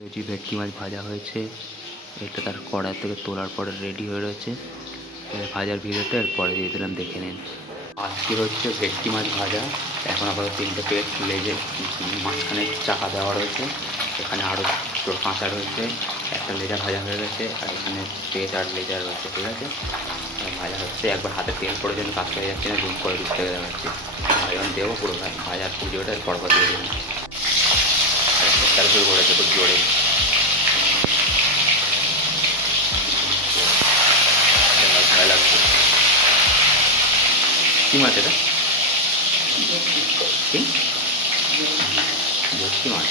Veggie ভেটকি মাছ ভাজা হয়েছে। এটা তার কড়া থেকে তোলার পরে রেডি হয়ে রয়েছে। ভাজার ভিডিওটা এরপরে দিয়ে দিলাম, দেখে নিন। আজকে হচ্ছে ভেটকি মাছ ভাজা। এখন আপাতত 3টে পেট, লেজে মাঝখানে চাকা দেওয়া রয়েছে। এখানে আরও কাঁচা রয়েছে, একটা লেজা ভাজা হয়ে গেছে, আর এখানে পেট আর লেজা রয়েছে। ঠিক আছে, ভাজা হচ্ছে। একবার হাতে তেল পড়ে জন্য কাজ হয়ে যাচ্ছে না, জুম করে দূর থেকে দেখাচ্ছি। যখন দেবো পুরো ভাজার ভিডিওটা পরপর দিয়ে দেবেন। শুরু করেছে খুব জোরে। ভয় লাগছে। কি মাছ এটা? কি ভেটকি মাছ?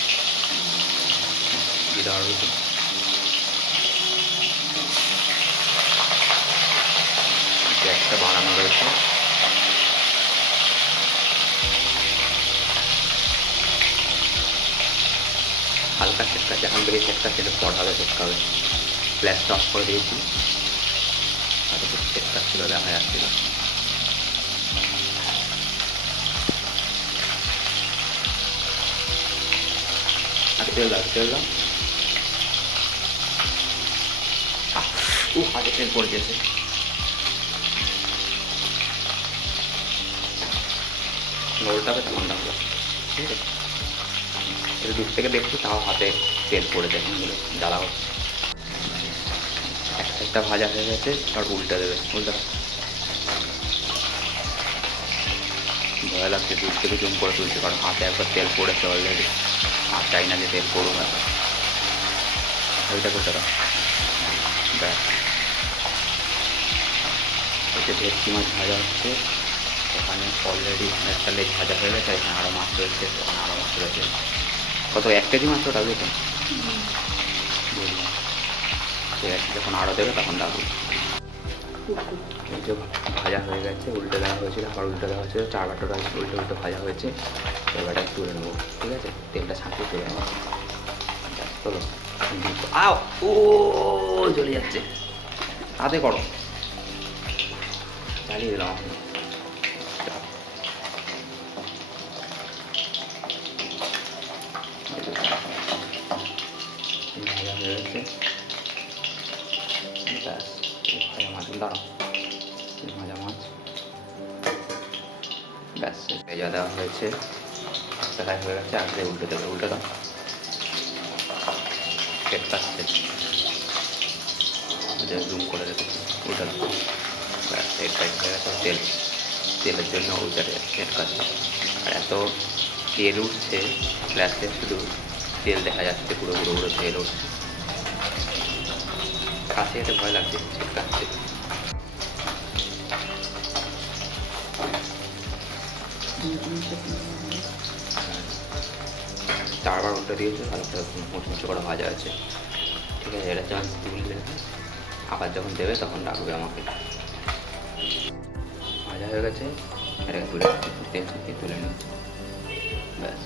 দেওয়া রয়েছে। গ্যাসটা বাড়ানো রয়েছে। হালকা ছেটকাচ্ছে, এখন বেশি ছেটকাচ্ছে, এটা পর হবে ছেটকাবে। গ্যাসটা অফ করে দিয়েছি, আর একটু ছেটকাচ্ছিল, দেখা যাচ্ছিল। আর তেল দাও, তেল দাও। হাতে তেল পড়ে গেছে। লোলটাকে তখন রাখবো, ঠিক আছে? এটা দূর থেকে দেখছি, তাও হাতে তেল পড়ে যায়, জ্বালা হচ্ছে। একটা ভাজা হয়ে গেছে, আর উল্টে দেবে। উল্টা ভয় লাগছে, দূর থেকে জুম করে তুলছে, কারণ হাতে একবার তেল পড়েছে অলরেডি। আর চাই না যে তেল পড়ুক। ওইটা করতে দাও। ব্যাস, এতে ভেটকি মাছ ভাজা হচ্ছে। এখানে অলরেডি একটা লেজ ভাজা হয়ে গেছে, এখানে আরও মাছ রয়েছে, এখানে আরও মাছ রয়েছে। কত 1 কেজি মাছ ওটা দেখুন। বুঝলাম, ঠিক আছে, যখন আরও দেবে তখন রাখবো। এই যে ভাজা হয়ে গেছে, উল্টে দেওয়া হয়েছিল, আবার উল্টে দেওয়া হয়েছিল, 4-8টা উল্টে উল্টে ভাজা হয়েছে। এবারটা তুলে নেবো, ঠিক আছে? তেলটা ছাঁকিয়ে তুলে নেবো। চলো। আও, ও জ্বলে যাচ্ছে, হাতে করো। চালিয়ে দিলাম। ভাজা হয়ে গেছে। ব্যাস, ভাজা মাছ দাঁড়াও, ভাজা মাছ ব্যাস ভেজা দেওয়া হয়েছে। ফ্রাই হয়ে গেছে, আগে উল্টে দেবে। উল্টে দাও, পেট কাটছে, জুম করে রেখেছি। উল্টে দাও, ব্যাস এই সাইড হয়ে গেছে। তেলের জন্য ওইটারে পেট কাটছে। আর এত তেল উঠছে ফ্ল্যাশে, শুধু তেল দেখা যাচ্ছে, পুরো পুরো পুরো তেল উঠছে। কাছে যেতে ভয় লাগছে, ছিটকাচ্ছে। চারবার উল্টে দিয়েছে, ভালো করে মুচমুচে করে ভাজা আছে। ঠিক আছে, এটা যখন তুলবে, আবার যখন দেবে তখন ডাকবে আমাকে। ভাজা হয়ে গেছে, এটাকে তুলে তেল তুলে নিই, ব্যাস।